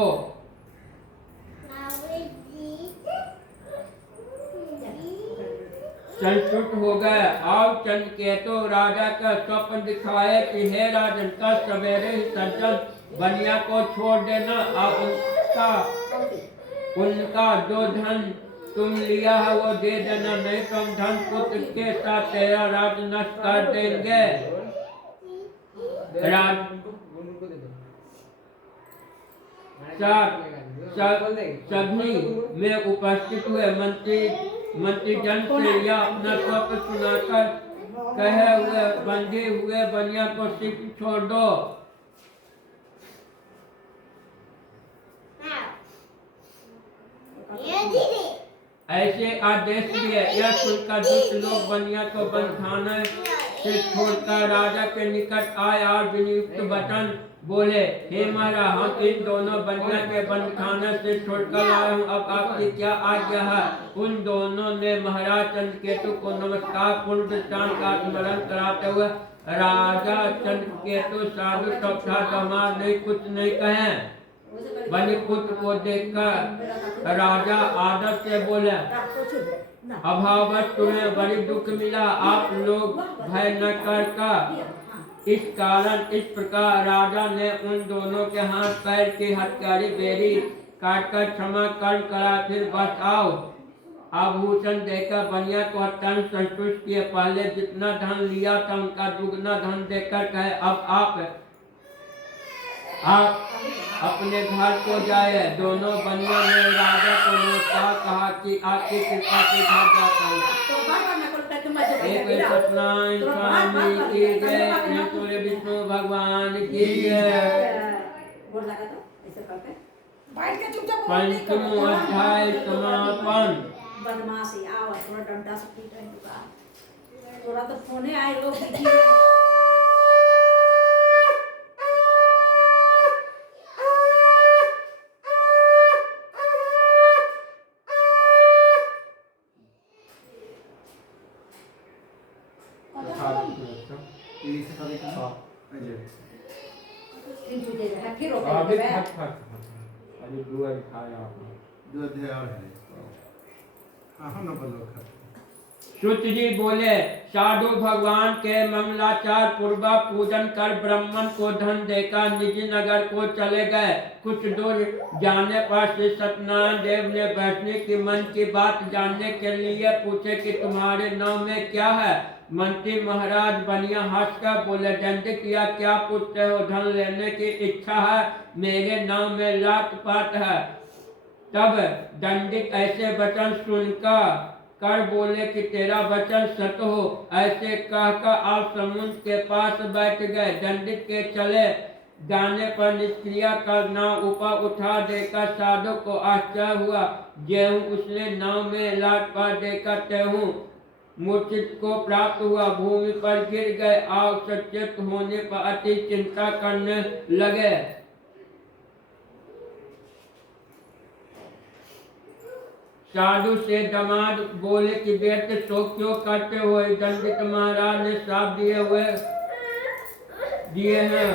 संतुष्ट हो गए और चंद्रकेतु राजा का स्वप्न दिखाए कि हे राजन, कल सवेरे ही सज्जन बनिया को छोड़ देना और उनका जो धन तुम लिया है वो दे देना, नहीं तो हम धन पुत्र के साथ तेरा राज नष्ट कर देंगे। सभी में उपस्थित हुए मंत्री जन से यह अपना स्वप्न सुनाकर कहे हुए बंधे हुए बनिया को सिर्फ छोड़ दो। ऐसे आदेश दिए। यह सुनकर दुष्ट लोग बनिया को बंदखाने से छोड़कर राजा के निकट आए और विनियुक्त वचन बोले, हे महाराज, हम इन दोनों बनिया के बंदखाने से छोड़कर आए हूँ, अब आपकी क्या आज्ञा है? उन दोनों ने महाराज चंद्रकेतु को नमस्कार पूर्ण दृष्टांत का स्मरण कराते हुए राजा चंद्रकेतु साधु तथा दामाद नहीं कुछ नहीं कहे। बलि पुत्र को देखकर राजा आदर से बोले, अभावश तुम्हें बड़ी दुख मिला, आप लोग भय न कर। इस कारण इस प्रकार राजा ने उन दोनों के हाथ पैर की हथकड़ी बेरी काटकर क्षमा कर्म करा। फिर बस आओ आभूषण देकर बनिया को अत्यंत संतुष्ट किए। पहले जितना धन लिया था उनका दुगना धन देकर कहे, अब आप अपने घर को जाए। दोनों बनियों ने राजा को नमस्कार कहा कि आपकी कृपा से घर जाता हूँ। एक सत्यनारायण स्वामी की जय, सूर्य विष्णु भगवान की जय। पंचम अध्याय समापन। बदमाशी आओ, थोड़ा डंडा से पीटा इनका। थोड़ा तो फोने आए लोग श्रुत जी बोले, साधु भगवान के मंगलाचार पूर्वक पूजन कर ब्राह्मण को धन देकर निजी नगर को चले गए। कुछ दूर जाने पर श्री सत्यनारायण देव ने बैठने की मन की बात जानने के लिए पूछे कि तुम्हारे नाम में क्या है? मंत्री महाराज बनिया हंसकर बोले, दंडित या क्या पूछते हो? धन लेने की इच्छा है, मेरे नाम में लात पात है। तब दंडित ऐसे वचन सुनकर बोले कि तेरा वचन सत्य हो। ऐसे कहकर आप समुद्र के पास बैठ गए। दंडित के चले जाने पर निष्क्रिय कर नाव ऊपर उठा देकर साधु को आश्चर्य हुआ। जेहू उसने नाव में लात पात देकर तेहू मूर्छित को प्राप्त हुआ, भूमि पर गिर गए। आग सचेत होने पर अति चिंता करने लगे। साधु से दामाद बोले कि बेटे शोक क्यों करते हो? दंडित महाराज ने श्राप दिए हैं,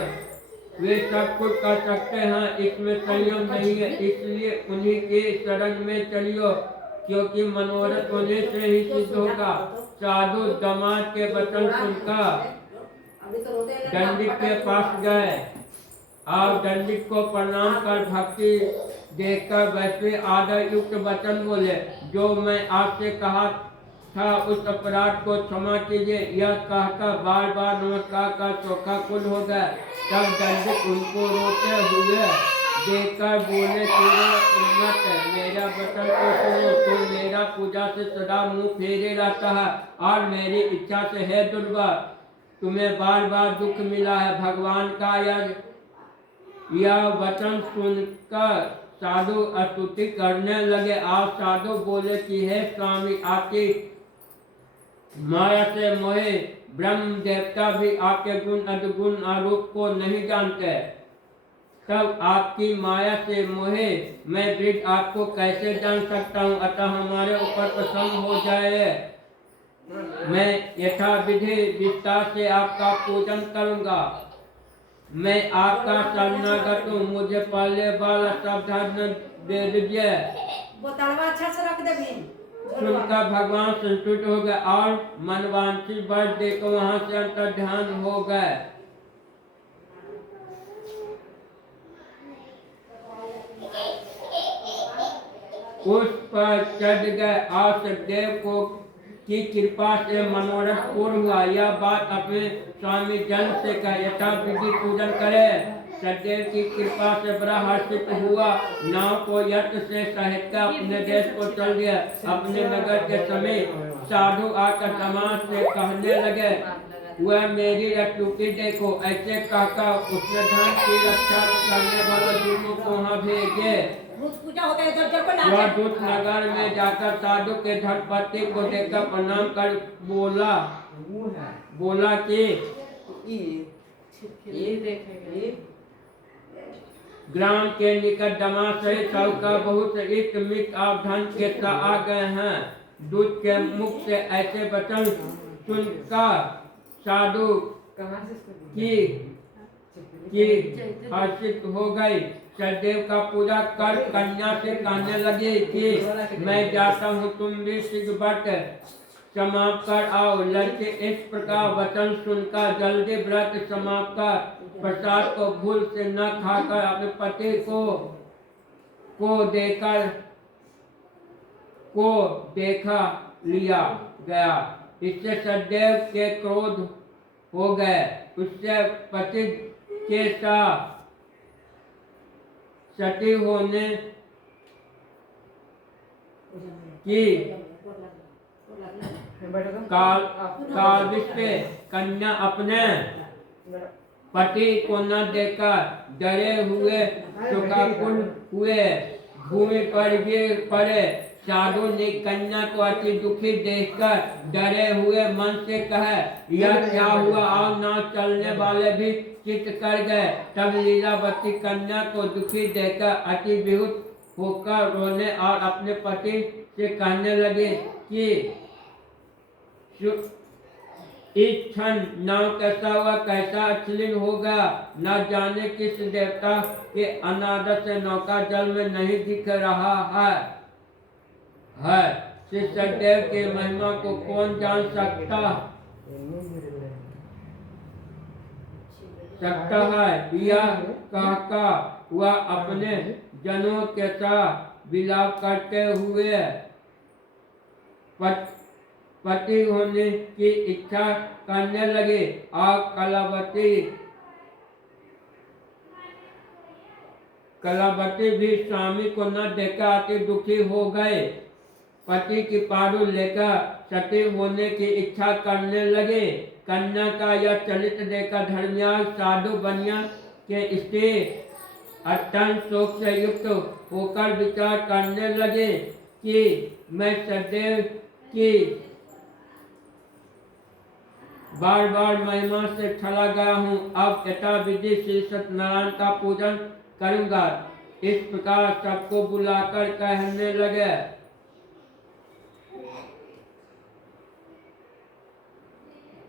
वे सब कुछ कर सकते हैं, इसमें संयम नहीं है, इसलिए उन्हीं के शरण में चलियो, क्योंकि मनोरथ होने से ही सिद्ध होगा। साधु दामाद के वचन सुनकर दंडित के पास गए। आप दंडित को प्रणाम कर भक्ति देखकर वैसे आदर युक्त वचन बोले, जो मैं आपसे कहा था उस अपराध को क्षमा कीजिए। यह कहकर बार बार नमस्कार का चौखा कुल हो गया। तब दंडित उनको रोते हुए देखकर बोले, तेरे उन्नत मेरा वचन को सुनो, तू मेरा पूजा से सदा मुंह फेरे रहता है और मेरी इच्छा से है दुर्बल, तुम्हें बार बार दुख मिला है। भगवान का यह वचन सुनकर साधु स्तुति करने लगे। आप साधु बोले कि हे स्वामी, आपकी माया से मोहे ब्रह्म देवता भी आपके गुण अद्गुण आरूप को नहीं जानते, तब आपकी माया से मोहे मैं वृद्ध आपको कैसे जान सकता हूँ? अतः हमारे ऊपर प्रसन्न हो जाए, मैं यथा विधि विस्तार से आपका पूजन करूँगा। मैं आपका शरणागत हूँ, मुझे पहले वाला सब धर्म दे दीजिए। अच्छा से रख दे। सुनकर भगवान संतुष्ट हो गए और मनवांछित वर देकर वहां से अंतर्ध्यान हो गए। उस पर चढ़ गए और सदेव को की कृपा से मनोरथ पूर्ण हुआ। यह बात अपने स्वामी जन से कह यथा विधि पूजन करे। सदेव की कृपा से बड़ा हर्षित हुआ। नाव को यत्न से सहित अपने देश को चल दिया। अपने नगर के समय साधु आकर समाज से कहने लगे, वह मेरी रटुकी देखो। ऐसे कहकर उसने धन की रक्षा करने वाले दूतों को वहाँ भेजे। वह दूत नगर में जाकर साधु के धनपति को देखकर प्रणाम कर बोला कि ग्राम के निकट दमाद सहित सबका बहुत इष्ट मित्र और धन के साथ आ गए हैं। दूत के मुख से ऐसे वचन सुनकर साधु की हर्षित हो गई। सदेव का पूजा कर कन्या से कहने लगे कि मैं जाता हूँ, तुम भी शीघ्र व्रत समाप्त कर आओ। लड़के इस प्रकार वचन सुनकर जल्दी व्रत समाप्त कर प्रसाद को भूल से न खाकर अपने पति को देखा लिया गया। इससे सदेव के क्रोध हो गए। उससे पति के साथ सती होने की काल कन्या अपने पति को न देखकर डरे हुए शोकाकुल हुए भूमि पर गिर पड़े। साधु ने कन्या को अति दुखी देखकर डरे हुए मन से कहा, यह क्या हुआ? और नाव चलने वाले भी चित्त कर गए। तब लीलावती कन्या को दुखी देखकर अति विहुत होकर रोने और अपने पति से कहने लगे कि इस क्षण नाव कैसा हुआ, कैसा अश्लील होगा। न जाने किस देवता के अनादर से नौका जल में नहीं दिख रहा है। श्री सदेव के महिमा को कौन जान सकता है? यह कहकर वह अपने जनों के साथ विलाप करते हुए पति होने की इच्छा करने लगे और कलावती भी स्वामी को न देखकर अति दुखी हो गए। पति की पाडू लेकर सती होने की इच्छा करने लगे। कन्या का यह चलित देखकर धर्मयाल साधु बनिया के स्त्री अत्यंत शोक से युक्त होकर विचार करने लगे कि मैं सदैव की बार बार महिमा से चला गया हूँ, अब यथा विधि से सत्यनारायण का पूजन करूंगा। इस प्रकार सबको बुलाकर कहने लगे।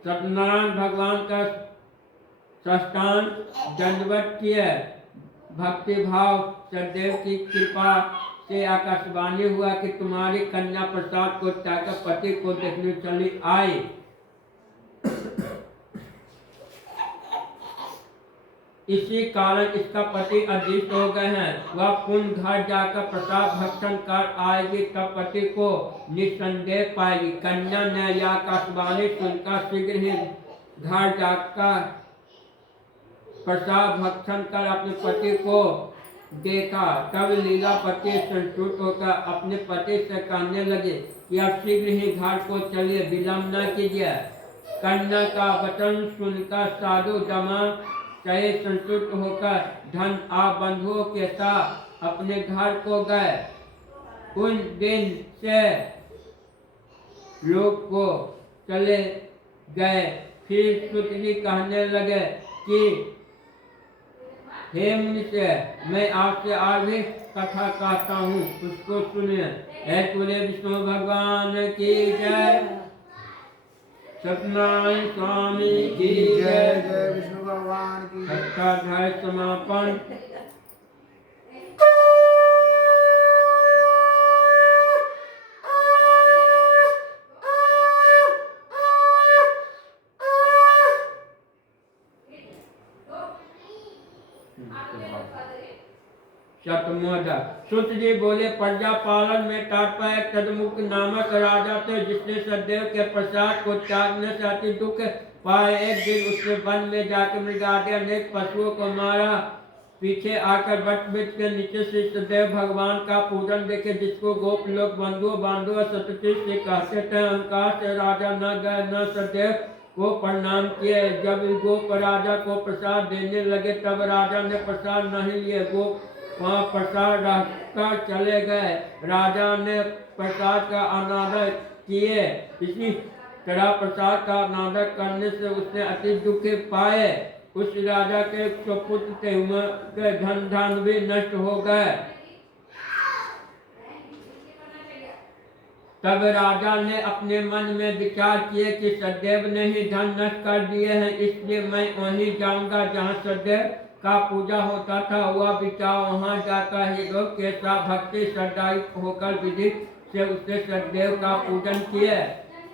सत्यनारायण भगवान का साष्टांग दंडवत किए। भक्ति भाव सदैव की कृपा से आकाशवाणी हुआ कि तुम्हारी कन्या प्रसाद को त्यागकर पति को देखने चली आई। इसी कारण इसका पति अदृश्य हो गए हैं। वह पुनः घर जाकर प्रसाद भक्षण कर आएगी, तब पति को निसंदेह पाएगी। कन्या ने यह आकाशवाणी सुनकर शीघ्र ही घर जाकर प्रसाद भक्षण कर अपने पति को देखा। तब लीलापति संतुष्ट होकर अपने पति से कहने लगे कि अब शीघ्र ही घर को चलिए, विलंब न कीजिए। कन्या का वचन सुनकर साधु दमा चाहे संतुष्ट होकर धन आ बंधुओं के साथ अपने घर को गए। उन दिन से लोग को चले गए। फिर सुत जी कहने लगे कि हे मुनिश्रेय, मैं आपसे आज भी कथा कहता हूँ, उसको सुनिए। हे पूरे विष्णु भगवान की जय, सत्यनारायण स्वामी की जय। जय विष्णु भगवान की जय। कथाध्याय समापन। शतमोदक। सुत जी बोले, प्रजा पालन में तात्पर्य तदमुख नामक राजा थे, जिसने सदैव के प्रसाद को त्यागने से अति दुख पाए। एक दिन उसने वन में जाकर मृगादि अनेक पशुओं को मारा। पीछे आकर वट वृक्ष के नीचे से सदैव भगवान का पूजन देखे, जिसको गोप लोग बंधु बांधव सतती से कहते थे। अहंकार से राजा न गए न सदैव को प्रणाम किए। जब गोप राजा को प्रसाद देने लगे, तब राजा ने प्रसाद नहीं लिए। गोप वहाँ प्रसाद रखकर चले गए। राजा ने प्रसाद का अनादर किए। इसी तरह प्रसाद का अनादर करने से उसने अति दुख पाए। उस राजा के पुत्र के धन धान भी नष्ट हो गए। तब राजा ने अपने मन में विचार किए कि सदैव ने ही धन नष्ट कर दिए हैं, इसलिए मैं वहीं जाऊंगा जहाँ सदैव का पूजा होता था। वह विचार वहाँ जाकर ही लोग के साथ भक्ति श्रद्धाई होकर विधि से उसने सदैव का पूजन किए।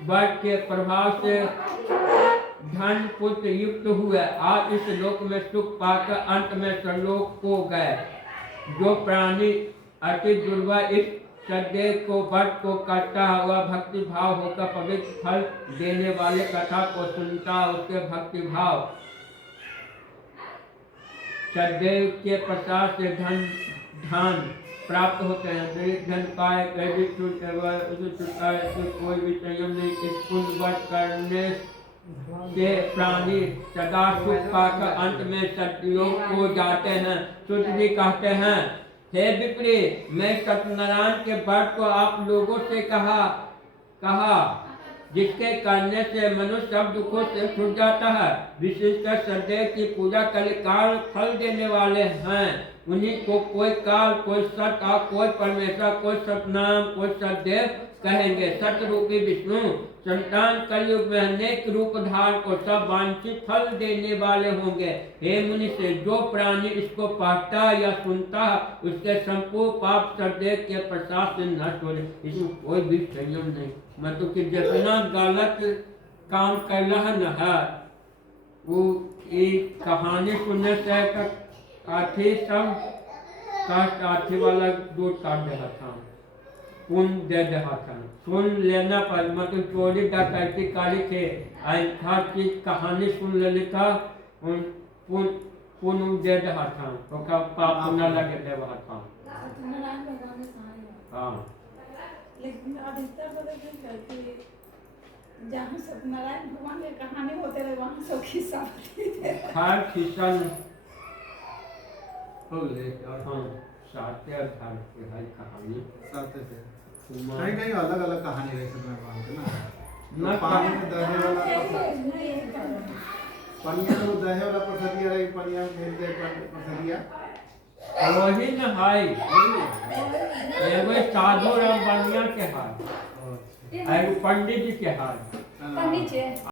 वट के प्रभाव से धन पुत्र युक्त हुए। आज इस लोक में सुख पाकर अंत में सरलोक को गए। जो प्राणी अति दुर्बल इस सदैव को वट को करता है, वह भक्ति भाव होकर पवित्र फल देने वाले कथा को सुनता। उसके भक्ति भाव सदैव के प्रसाद से धन प्राप्त होते हैं। धन पाए कोई भी संयम नहीं। इस पुण्य व्रत करने से प्राणी सदा सुख पाकर अंत में सतलोक को जाते हैं। सूत जी कहते हैं, हे विप्री, मैं सत्यनारायण के व्रत को आप लोगों से कहा जिसके करने से मनुष्य सब दुखों से छूट जाता है। विशेषकर सदैव की पूजा कलिकाल फल देने वाले हैं। उन्हीं को कोई काल, कोई सत्य, कोई परमेश्वर, कोई सतनाम, कोई सदैव कहेंगे। सत्य रूपी विष्णु संतान कलयुग में अनेक रूप धारण को सब वांछित फल देने वाले होंगे। हे मुनि से जो प्राणी इसको पढ़ता या सुनता उसके संपूर्ण पाप सदैव के प्रसाद से नष्ट हो जाए। इसमें कोई भी संयम नहीं। मतलब कि जितना गलत काम करना है वो एक कहानी सुनने से आठी सब कास्ट आठी वाला दूध काट देता था, पुण्य दे देता था। सुन लेना पर मतलब चोरी डकैती कारी थे, हर चीज कहानी सुन लेने था, पुण्य दे देता था, तो पाप न लगे दे वहाँ था। हाँ, लेकिन अधिकतर बदल जहाँ सत्यनारायण भगवान के कहानी होते रहे वहाँ सब खिस्सा हर खिस्सा हाँ साते अध्याय की है कहानी। साते थे। कहीं कहीं अलग अलग कहानी रही सत्यनारायण भगवान के ना। न पानी में दहे वाला नहीं, नहीं करना। पनिया में दहे वाला प्रसादिया रही, पनिया में भेज दे प्रसादिया वही न हाय एगो साधु राम बनिया के हाय एगो पंडित जी के हाय नीचे